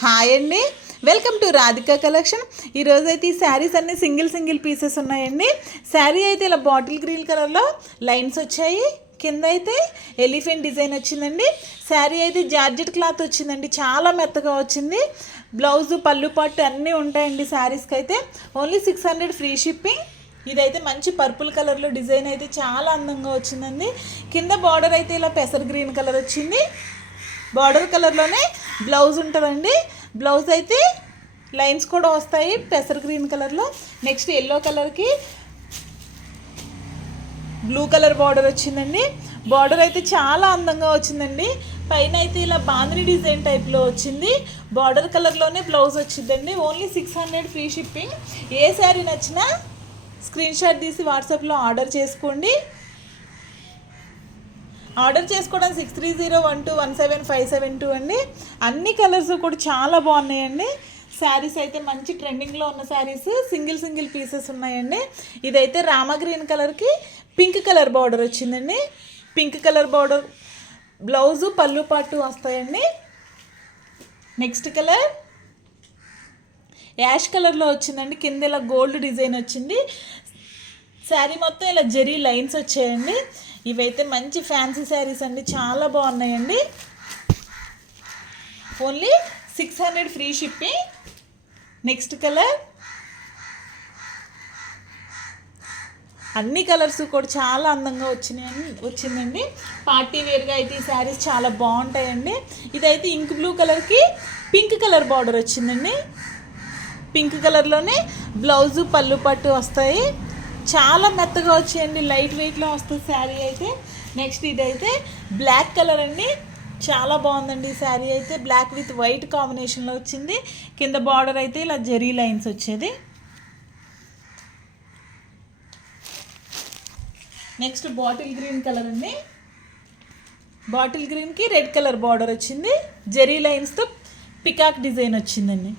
Hi అండి, welcome to Radhika collection. ఈరోజు అయితే ఈ శారీస్ అన్నీ సింగిల్ పీసెస్ ఉన్నాయండి. శారీ అయితే ఇలా బాటిల్ గ్రీన్ కలర్లో లైన్స్ వచ్చాయి. కింద అయితే ఎలిఫెంట్ డిజైన్ వచ్చిందండి. శారీ అయితే జార్జెట్ క్లాత్ వచ్చిందండి, చాలా మెత్తగా వచ్చింది. బ్లౌజు పళ్ళు పట్టు అన్నీ ఉంటాయండి. శారీస్కి అయితే ఓన్లీ 600 ఫ్రీ షిప్పింగ్. ఇదైతే మంచి పర్పుల్ కలర్లో డిజైన్ అయితే చాలా అందంగా వచ్చిందండి. కింద బార్డర్ అయితే ఇలా పెసర్ గ్రీన్ కలర్ వచ్చింది. బార్డర్ కలర్లోనే బ్లౌజ్ ఉంటుందండి. బ్లౌజ్ అయితే లైన్స్ కూడా వస్తాయి పెసర్ గ్రీన్ కలర్లో. నెక్స్ట్ ఎల్లో కలర్కి బ్లూ కలర్ బార్డర్ వచ్చిందండి. బార్డర్ అయితే చాలా అందంగా వచ్చిందండి. పైన అయితే ఇలా బాందిని డిజైన్ టైప్లో వచ్చింది. బార్డర్ కలర్లోనే బ్లౌజ్ వచ్చిందండి. Only 600 free shipping. ఏ శారీ నచ్చినా స్క్రీన్ షాట్ తీసి వాట్సాప్లో ఆర్డర్ చేసుకోండి. ఆర్డర్ చేసుకోవడానికి 6301217572 అండి. అన్ని కలర్స్ కూడా చాలా బాగున్నాయండి. శారీస్ అయితే మంచి ట్రెండింగ్లో ఉన్న శారీస్ సింగిల్ పీసెస్ ఉన్నాయండి. ఇదైతే రామా గ్రీన్ కలర్కి పింక్ కలర్ బార్డర్ వచ్చిందండి. పింక్ కలర్ బార్డర్ బ్లౌజు పళ్ళు పాటు వస్తాయండి. నెక్స్ట్ కలర్ యాష్ కలర్లో వచ్చిందండి. కింద ఇలా గోల్డ్ డిజైన్ వచ్చింది. శారీ మొత్తం ఇలా జరీ లైన్స్ వచ్చాయండి. ఇవైతే మంచి ఫ్యాన్సీ శారీస్ అండి, చాలా బాగున్నాయండి. Only 600 free shipping. Next colour అన్ని కలర్స్ కూడా చాలా అందంగా వచ్చిందండి. పార్టీ వేర్గా అయితే ఈ శారీస్ చాలా బాగుంటాయండి. ఇదైతే ఇంక్ బ్లూ కలర్కి పింక్ కలర్ బార్డర్ వచ్చిందండి. పింక్ కలర్లోనే బ్లౌజు పళ్ళు పట్టు వస్తాయి. చాలా మెత్తగా వచ్చాయండి, లైట్ వెయిట్లో వస్తుంది శారీ అయితే. నెక్స్ట్ ఇదైతే బ్లాక్ కలర్ అండి, చాలా బాగుందండి. ఈ శారీ అయితే బ్లాక్ విత్ వైట్ కాంబినేషన్లో వచ్చింది. కింద బార్డర్ అయితే ఇలా జరీ లైన్స్ వచ్చేది. నెక్స్ట్ బాటిల్ గ్రీన్ కలర్ అండి. బాటిల్ గ్రీన్కి రెడ్ కలర్ బార్డర్ వచ్చింది. జరీ లైన్స్తో పికాక్ డిజైన్ వచ్చిందండి.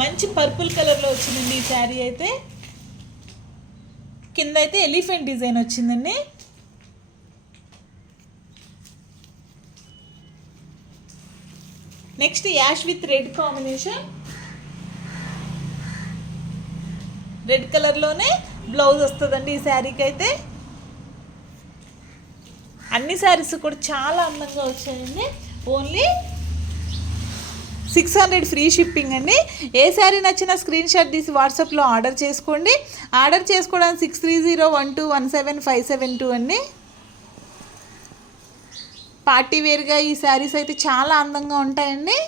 మంచి పర్పుల్ కలర్లో వచ్చిందండి ఈ శారీ అయితే. కింద అయితే ఎలిఫెంట్ డిజైన్ వచ్చిందండి. Next ash with red combination. Red కలర్లోనే బ్లౌజ్ వస్తుందండి ఈ శారీకి అయితే. అన్ని శారీస్ కూడా చాలా అందంగా వచ్చాయండి. ఓన్లీ 600 ఫ్రీ షిప్పింగ్ అండి. ఏ శారీ నచ్చినా స్క్రీన్ షాట్ తీసి వాట్సాప్లో ఆర్డర్ చేసుకోండి. ఆర్డర్ చేసుకోవడానికి 6301217572 అండి. పార్టీ వేర్గా ఈ శారీస్ అయితే చాలా అందంగా ఉంటాయండి.